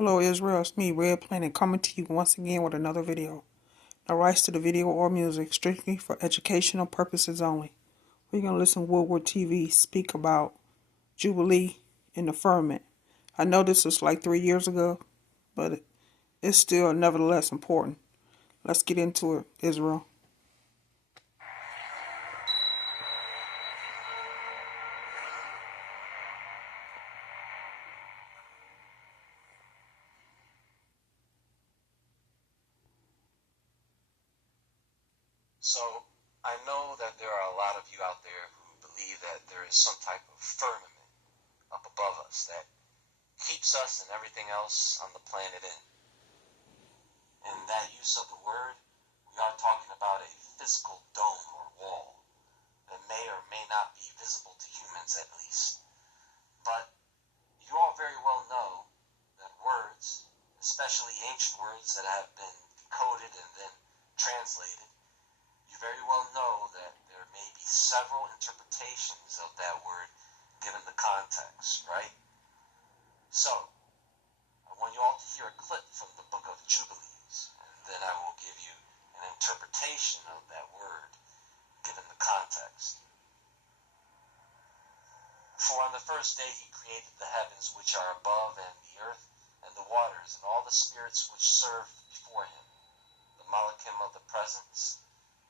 Hello Israel, it's me, Red Planet, coming to you once again with another video. No rights to the video or music, strictly for educational purposes only. We're going to listen to World War TV speak about Jubilee and the firmament. I know this was like 3 years ago, but it's still nevertheless important. Let's get into it, Israel. So, I know that there are a lot of you out there who believe that there is some type of firmament up above us that keeps us and everything else on the planet in. In that use of the word, we are talking about a physical dome or wall that may or may not be visible to humans at least. But you all very well know that words, especially ancient words that have been decoded and then translated, you very well know that there may be several interpretations of that word given the context, right? So, I want you all to hear a clip from the book of Jubilees, and then I will give you an interpretation of that word given the context. For on the first day he created the heavens which are above, and the earth, and the waters, and all the spirits which serve before him, the Malachim of the presence,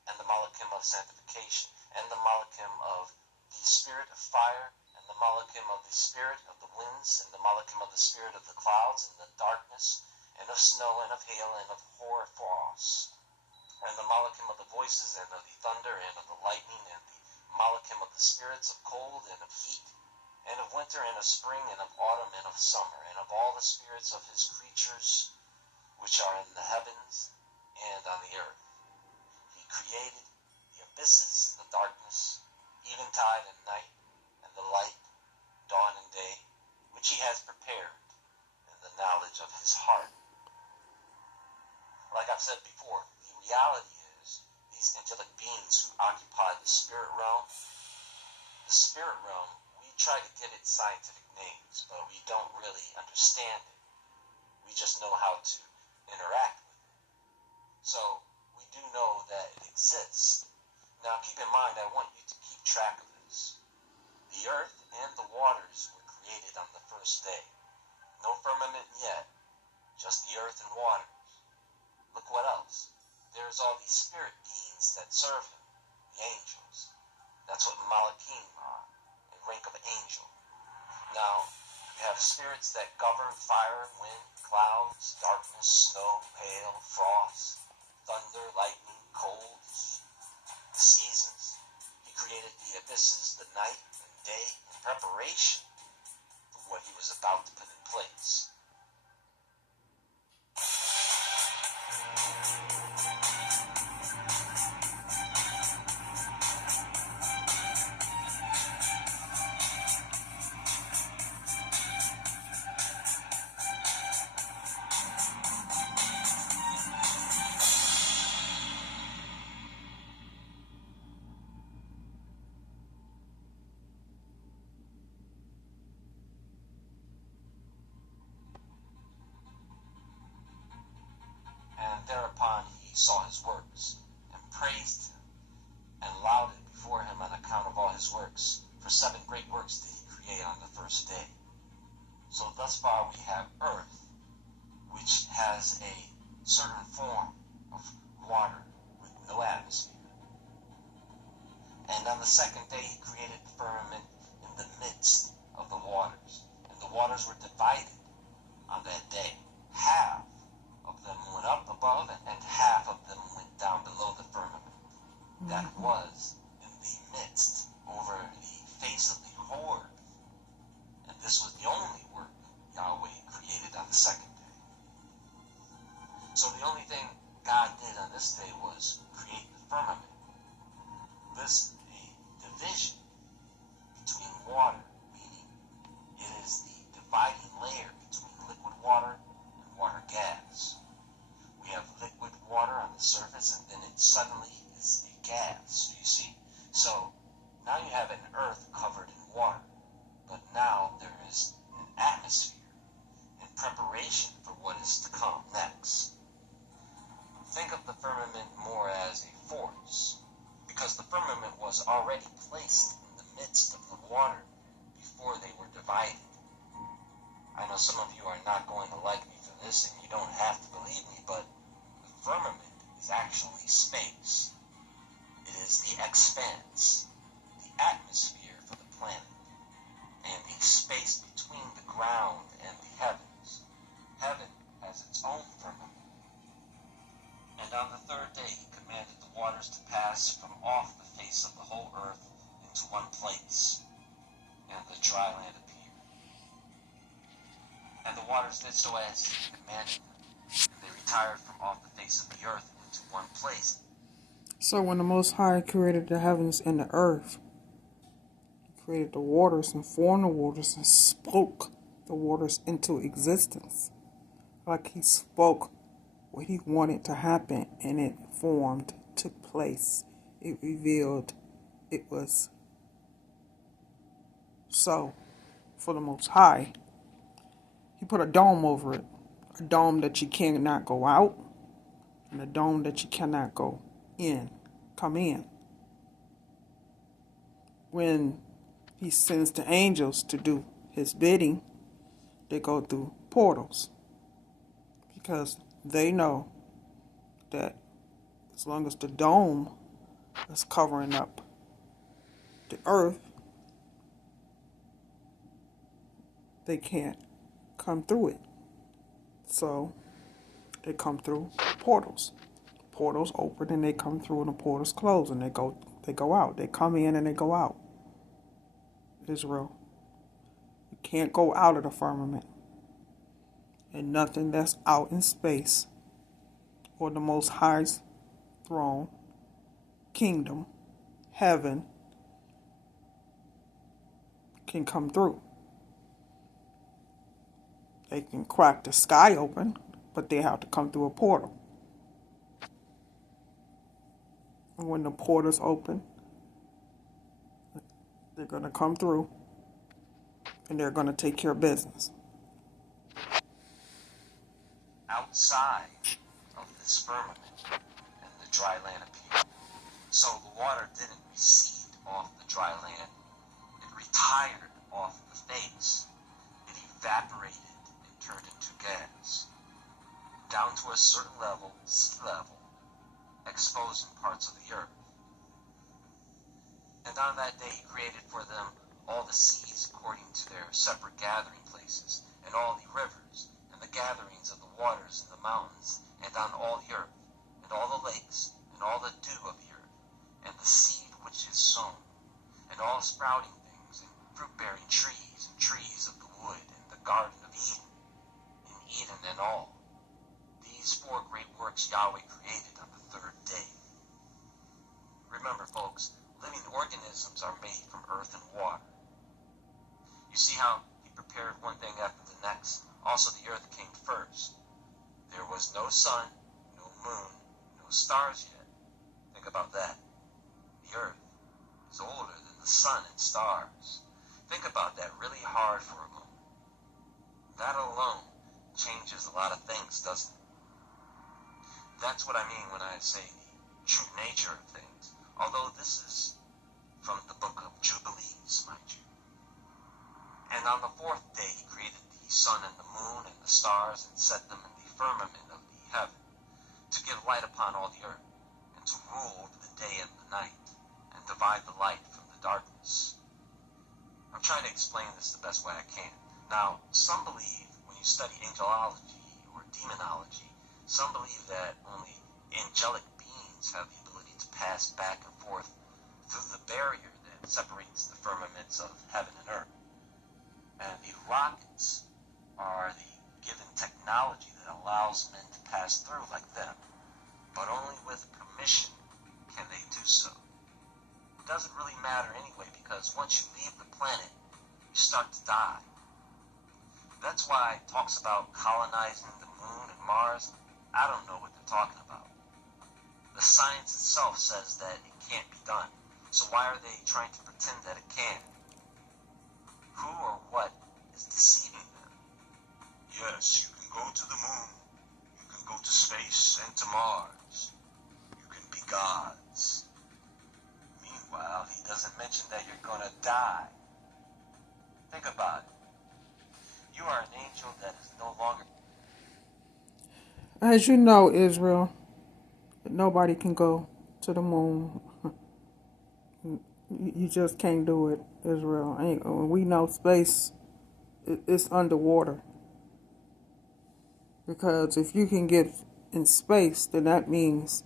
and the Malachim of sanctification, and the Malachim of the spirit of fire, and the Malachim of the spirit of the winds, and the Malachim of the spirit of the clouds, and the darkness, and of snow, and of hail, and of hoar frost, and the Malachim of the voices, and of the thunder, and of the lightning, and the Malachim of the spirits of cold, and of heat, and of winter, and of spring, and of autumn, and of summer, and of all the spirits of his creatures which are in the heavens and on the earth. He created the abysses and the darkness, eventide and night, and the light, dawn and day, which he has prepared in the knowledge of his heart. Like I've said before, the reality is these angelic beings who occupy the spirit realm, we try to give it scientific names, but we don't really understand it. We just know how to interact with it. So, we do know that it exists. Now, keep in mind, I want you to keep track of this. The earth and the waters were created on the first day. No firmament yet, just the earth and waters. Look what else. There's all these spirit beings that serve him, the angels. That's what Malachim are, a rank of angel. Now, you have spirits that govern fire, wind, clouds, darkness, snow, hail, frost, thunder, lightning, cold, heat, the seasons. He created the abysses, the night and day, in preparation for what he was about to put in place. And thereupon he saw his works, and praised him, and lauded before him on account of all his works. For 7 great works did he create on the first day. So thus far we have earth, which has a certain form of water with no atmosphere. And on the second day he created the firmament in the midst of the waters. And the waters were divided on that day. Half of them went up above, and half of them went down below the firmament that was in the midst over the face of the whole earth. And this was the only work Yahweh created on the second day. So the only thing God did on this day was create the firmament. This is a division between water, meaning it is the dividing layer between liquid water and water gas. We have liquid water on the surface, and then it suddenly is a gas, you see? So, now you have an earth covered in water, but now there is an atmosphere in preparation for is to come next. Think of the firmament more as a force, because the firmament was already placed in the midst of the water before they were divided. I know some of you are not going to like me for this, and you don't have to believe me, but the firmament is actually space. It is the expanse, the atmosphere for the planet, and the space between the ground and the heavens. Heaven has its own firmament. And on the third day he commanded the waters to pass from off the face of the whole earth into one place, and the dry land appeared. And the waters did so as he commanded them, and they retired from off the face of the earth into one place. So when the Most High created the heavens and the earth, He created the waters and formed the waters and spoke the waters into existence. Like He spoke what He wanted to happen, and it formed, took place. It revealed, it was so. For the Most High, He put a dome over it. A dome that you cannot go out, and a dome that you cannot go in, come in. When He sends the angels to do His bidding, they go through portals, because they know that as long as the dome is covering up the earth, they can't come through it. So they come through portals. Portals open and they come through, and the portals close and they go out. They come in and they go out. Israel, you can't go out of the firmament. And nothing that's out in space or the Most High's throne, kingdom, heaven, can come through. They can crack the sky open, but they have to come through a portal. And when the portals open, they're going to come through and they're going to take care of business. Outside of this firmament, and the dry land appeared. So the water didn't recede off the dry land. It retired off the face. It evaporated and turned into gas, down to a certain level, sea level, exposing parts of the earth. And on that day he created for them all the seas according to their separate gathering places, and all the rivers, and the gatherings of the waters in the mountains, and on all the earth, and all the lakes, and all the dew of the earth, and the seed which is sown, and all sprouting things, and fruit-bearing trees, and trees of the wood, and the garden of Eden, in Eden and all. These four great works Yahweh created on the third day. Remember, folks, living organisms are made from earth and water. You see how he prepared one thing after the next? Also the earth came first. There was no sun, no moon, no stars yet. Think about that. The earth is older than the sun and stars. Think about that really hard for a moment. That alone changes a lot of things, doesn't it? That's what I mean when I say the true nature of things. Although this is from the book of Jubilees, mind you. And on the fourth day he created the sun and the moon and the stars, and set them in the firmament of the heaven, to give light upon all the earth, and to rule over the day and the night, and divide the light from the darkness. I'm trying to explain this the best way I can. Now, some believe when you study angelology or demonology, some believe that only angelic beings have the ability to pass back and forth through the barrier that separates the firmaments of heaven and earth. And the rockets are the given technology that allows men to pass through like them, but only with permission can they do so. It doesn't really matter anyway, because once you leave the planet, you start to die. That's why it talks about colonizing the moon and Mars. I don't know what they're talking about. The science itself says that it can't be done. So why are they trying to pretend that it can? Who or what is deceiving them? Yes, you can go to the moon. You can go to space and to Mars. You can be gods. Meanwhile, he doesn't mention that you're gonna die. Think about it. You are an angel that is no longer... As you know, Israel, nobody can go to the moon. You just can't do it, Israel. We know space is underwater. Because if you can get in space, then that means,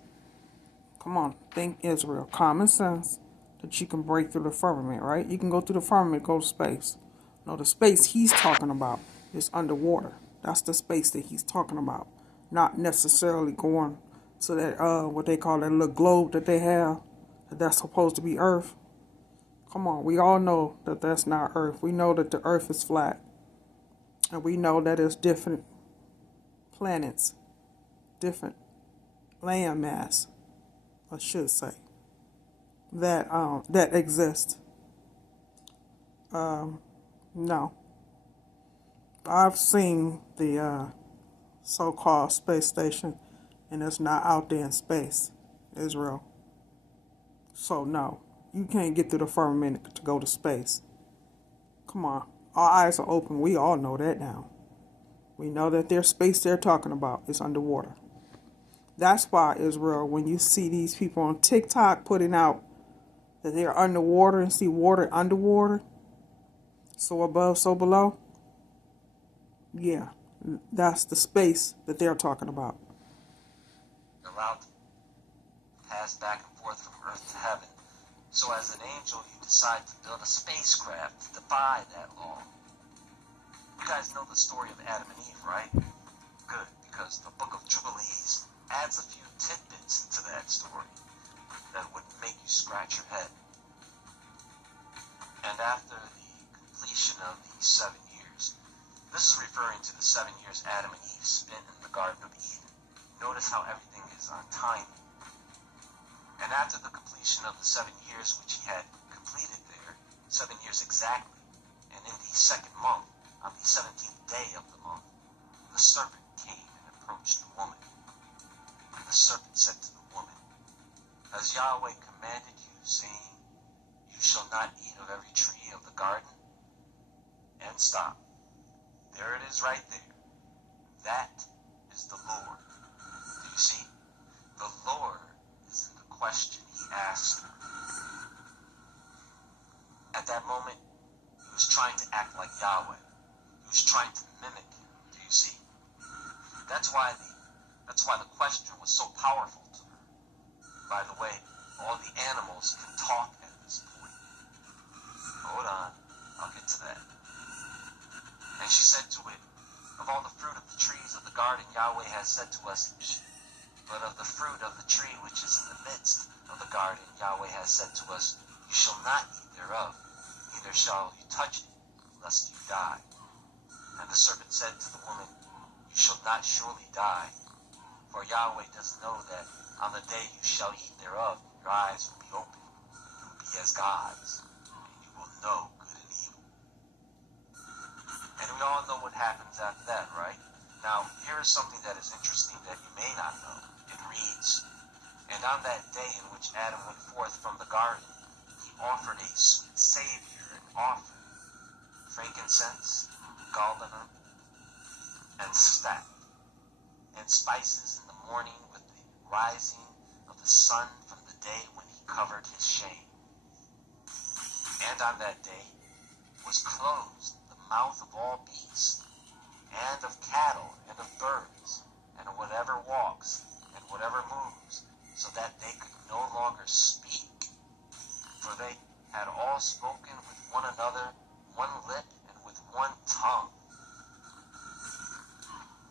come on, think Israel, common sense, that you can break through the firmament, right? You can go through the firmament, go to space. No, the space he's talking about is underwater. That's the space that he's talking about. Not necessarily going to that, what they call that little globe that they have, that's supposed to be Earth. Come on, we all know that that's not Earth. We know that the Earth is flat. And we know that there's different planets, different land mass, I should say, that exist. No. I've seen the so-called space station, and it's not out there in space, Israel. So no, you can't get through the firmament to go to space. Come on, our eyes are open. We all know that now. We know that their space they're talking about is underwater. That's why, Israel, when you see these people on TikTok putting out that they're underwater and see water underwater, so above, so below, yeah, that's the space that they're talking about. allowed to pass back and forth from Earth to heaven. So as an angel, you decide to build a spacecraft to defy that law. You guys know the story of Adam and Eve, right? Good, because the Book of Jubilees adds a few tidbits into that story that would make you scratch your head. And after the completion of the 7 years, this is referring to the 7 years Adam and Eve spent in the Garden of Eden. Notice how everything is on timing. And after the completion of the 7 years which he had completed there, 7 years exactly, and in the second month, on the 17th day of the month, the serpent came and approached the woman. And the serpent said to the woman, "Has Yahweh commanded you, saying, you shall not eat of every tree of the garden?" And stop. There it is right there. That is the Lord. Do you see? The Lord is in the question he asked her. At that moment, he was trying to act like Yahweh. He was trying to mimic him. Do you see? That's why the question was so powerful to her. By the way, all the animals can talk at this point. Hold on, I'll get to that. And she said to it, "Of all the fruit of the trees of the garden Yahweh has said to us, eat. But of the fruit of the tree which is in the midst of the garden Yahweh has said to us, you shall not eat thereof, neither shall you touch it, lest you die." And the serpent said to the woman, "You shall not surely die, for Yahweh does know that on the day you shall eat thereof, your eyes will be open, you will be as gods, and you will know good and evil." And we all know what happens after that, right? Now, here is something that is interesting that you may not know. It reads, "And on that day in which Adam went forth from the garden, he offered a sweet Savior and offering, frankincense, galbanum, and stacks, and spices in the morning with the rising of the sun from the day when he covered his shame. And on that day was closed the mouth of all beasts, and of cattle, and of birds, and of whatever walks, and whatever moves, so that they could no longer speak, for they had all spoken with one another, one lip, and with one tongue."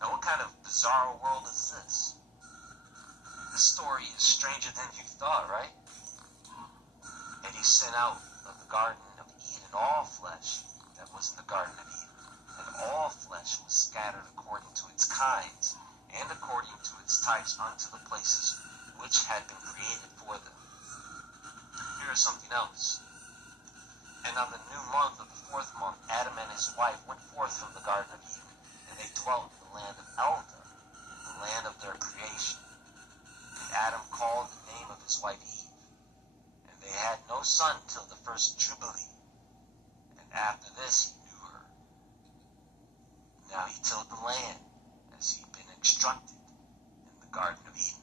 Now, what kind of bizarre world is this? This story is stranger than you thought, right? "And he sent out of the Garden of Eden all flesh that was in the Garden of Eden, and all flesh was scattered according to its kinds, and according to its types unto the places which had been created for them." Here is something else. "And on the new month of the 4th month, Adam and his wife went forth from the Garden of Eden, and they dwelt in the land of Elda, the land of their creation. And Adam called the name of his wife Eve. And they had no son till the first Jubilee. And after this he knew her. Now he tilled the land, as he'd been instructed in the Garden of Eden.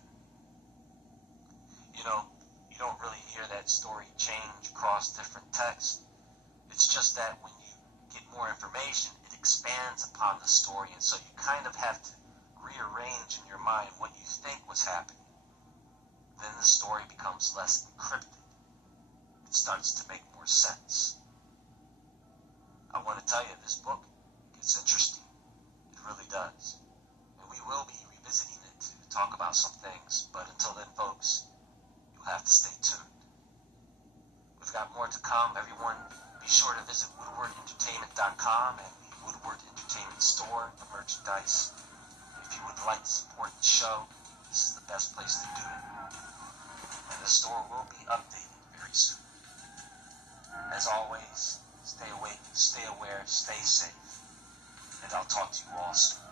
You know, you don't really hear that story change across different texts. It's just that when you get more information, it expands upon the story, and so you kind of have to rearrange in your mind what you think was happening. Then the story becomes less encrypted. It starts to make more sense. I want to tell you, this book gets interesting. It really does. And we will be revisiting it to talk about some things, but until then, folks, you'll have to stay tuned. We've got more to come. Everyone, be sure to visit woodwardentertainment.com and the Woodward Entertainment Store for merchandise. If you would like to support the show, this is the best place to do it. And the store will be updated very soon. As always, stay awake, stay aware, stay safe, and I'll talk to you all soon.